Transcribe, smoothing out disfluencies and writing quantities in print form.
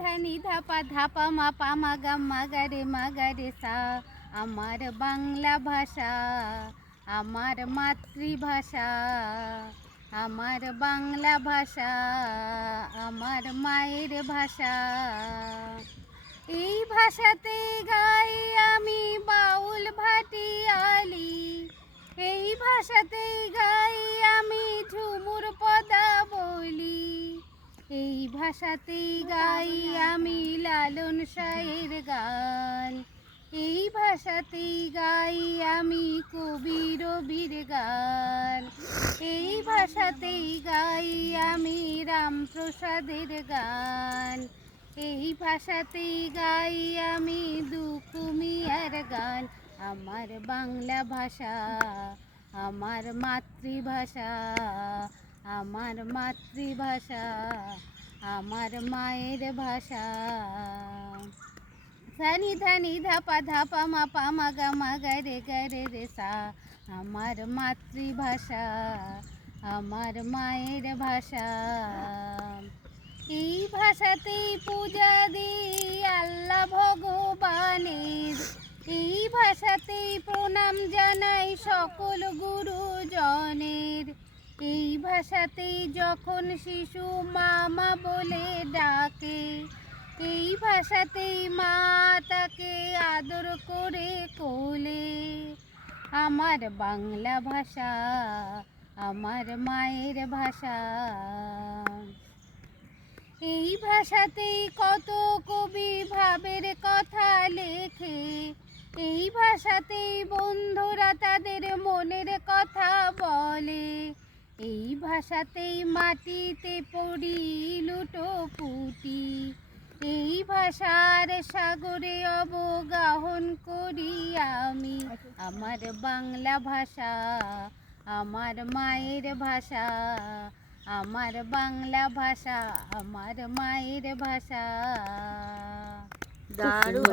ধানি ধাপা ধাপা মাপা মাগারে সা। আমার বাংলা ভাষা আমার মাতৃভাষা, আমার বাংলা ভাষা আমার মায়ের ভাষা। এই ভাষাতেই গাই আমি বাউল ভাটিয়ালি, এই ভাষাতেই গাই আমি ঝুমুর পদাবলী, এই ভাষাতেই গাই আমি লালন শাহের গান, এই ভাষাতেই গাই আমি কবি রবির গান, এই ভাষাতেই গাই আমি রামপ্রসাদের গান, এই ভাষাতেই গাই আমি দুখু মিয়ার গান। আমার বাংলা ভাষা আমার মাতৃভাষা, আমার মাতৃভাষা আমার মায়ের ভাষা। সানি ধানি ধাপা ধাপা মাপা মাগারে রে সা। আমার মাতৃভাষা আমার মায়ের ভাষা। এই ভাষাতেই পূজা দিই আল্লাহ ভগবানের, এই ভাষাতেই প্রণাম জানাই সকল গুরুজনের, এই ভাষাতেই যখন শিশু মামা বলে ডাকে, এই ভাষাতেই মা তাকে আদর করে কোলে। আমার বাংলা ভাষা আমার মায়ের ভাষা। এই ভাষাতেই কত কবি ভাবের কথা লেখে, এই ভাষাতেই বন্ধুরা তাদের মনের কথা বলে, এই ভাষাতেই মাটিতে পড়ি লুটোপুটি, এই ভাষার সাগরে অবগাহন করি আমি। আমার বাংলা ভাষা আমার মায়ের ভাষা, আমার বাংলা ভাষা আমার মায়ের ভাষা। দারুণ।